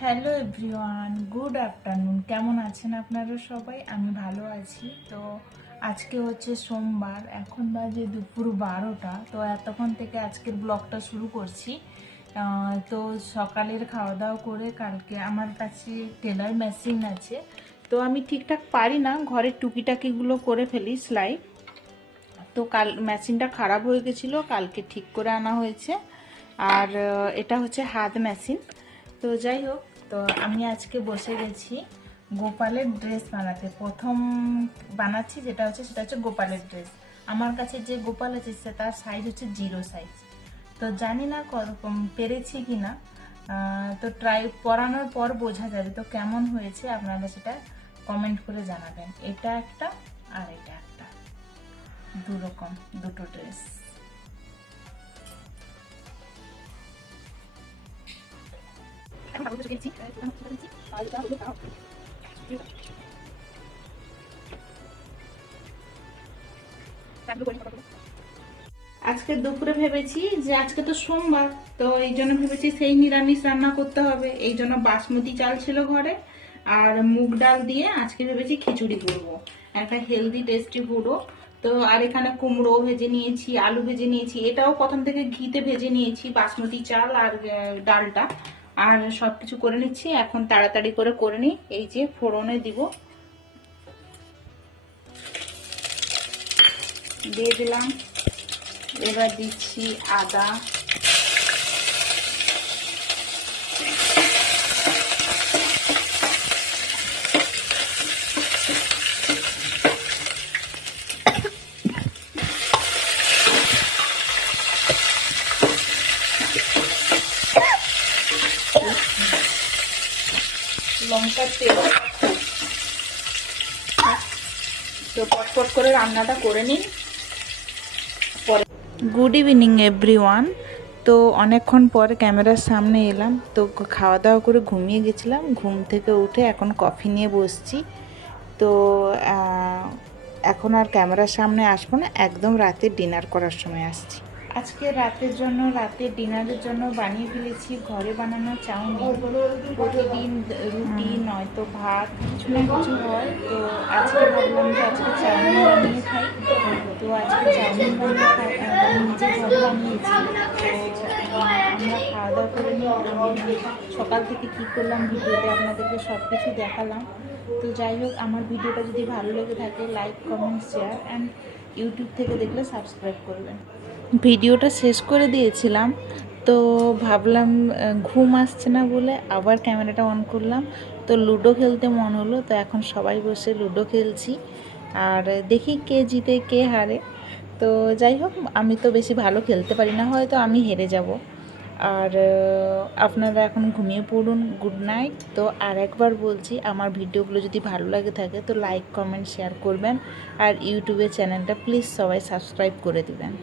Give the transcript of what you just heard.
Hello everyone, good afternoon. কেমন আছেন আপনারা সবাই? আমি ভালো আছি। তো আজকে হচ্ছে সোমবার, এখন বাজে দুপুর 12টা। তো এতক্ষণ থেকে আজকের ব্লগটা শুরু করছি। তো সকালের খাওয়া দাওয়া করে কালকে আমার কাছে টেলার মেশিন আছে। তো আমি ঠিকঠাক পারি না, ঘরের টুকিটাকিগুলো করে ফেলি সেলাই। তো কাল মেশিনটা খারাপ হয়ে গেছিলো, কালকে ঠিক করে আনা হয়েছে। আর এটা হচ্ছে হাত মেশিন। তো যাই হোক, তো আমি আজকে বসে গেছি গোপালের ড্রেস বানাতে। প্রথম বানাচ্ছি সেটা হচ্ছে গোপালের ড্রেস। আমার কাছে যে গোপাল আছে তার সাইজ হচ্ছে 0 সাইজ। তো জানি না পেরেছি কি না। তো ট্রাই পরানোর পর বোঝা যাবে তো কেমন হয়েছে, আপনারা সেটা কমেন্ট করে জানাবেন। এটা একটা আর এটা একটা, দুরকম দুটো ড্রেস। আজকে দুপুরে ভেবেছি যে আজকে তো সোমবার, তো এই জন্য ভেবেছি সেই নিরামিষ রান্না করতে হবে। এই জন্য বাসমতি চাল ছিল ঘরে, আর মুগ ডাল দিয়ে আজকে ভেবেছি খিচুড়ি করবো, একটা হেলদি টেস্টি ফুডও। তো আর এখানে কুমড়ো ভেজে নিয়েছি, আলু ভেজে নিয়েছি, এটাও প্রথম থেকে ঘিতে ভেজে নিয়েছি, বাসমতি চাল আর ডালটা। আর সবকিছু করে নিচ্ছি, এখন তাড়াতাড়ি করে নিই। এই যে ফোড়নে দিব, দিয়ে দিলাম। এবার দিচ্ছি আদা, লঙ্কার তেল। তো পটপট করে রান্নাটা করে নিন পরে। Good evening everyone. তো অনেকক্ষণ পর ক্যামেরার সামনে এলাম। তো খাওয়া দাওয়া করে ঘুমিয়ে গেছিলাম, ঘুম থেকে উঠে এখন কফি নিয়ে বসছি। তো এখন আর ক্যামেরার সামনে আসবো না, একদম রাতে ডিনার করার সময় আসছি। আজকে রাতের ডিনারের জন্য বানিয়ে ফেলেছি ঘরে বানানো চাউমিন। প্রতিদিন রুটি নয়তো ভাত কিছু না কিছু হয়, তো আজকে ভাবলাম যে আজকে চাউমিন বানিয়ে খাই। তো আজকে চাউমিন বানিয়ে খাই, আমি নিজে ঘরে বানিয়েছি। তো আমরা খাওয়া দাওয়া করে নিয়ে আমি সকাল থেকে কী করলাম ভিডিওতে আপনাদেরকে সব কিছু দেখালাম। তো যাই হোক, আমার ভিডিওটা যদি ভালো লেগে থাকে like comment share and YouTube থেকে দেখলে সাবস্ক্রাইব করবেন। ভিডিওটা শেষ করে দিয়েছিলাম, তো ভাবলাম ঘুম আসছে না বলে আবার ক্যামেরাটা অন করলাম। তো লুডো খেলতে মন হলো, তো এখন সবাই বসে লুডো খেলছি। আর দেখি কে জিতে কে হারে। তো যাই হোক, আমি তো বেশি ভালো খেলতে পারি না, হয়তো আমি হেরে যাব। আর আপনারা এখন ঘুমিয়ে পড়ুন, গুড নাইট। তো আর একবার বলছি, আমার ভিডিওগুলো যদি ভালো লাগে থাকে তো লাইক কমেন্ট শেয়ার করবেন, আর ইউটিউবের চ্যানেলটা প্লিজ সবাই সাবস্ক্রাইব করে দিবেন।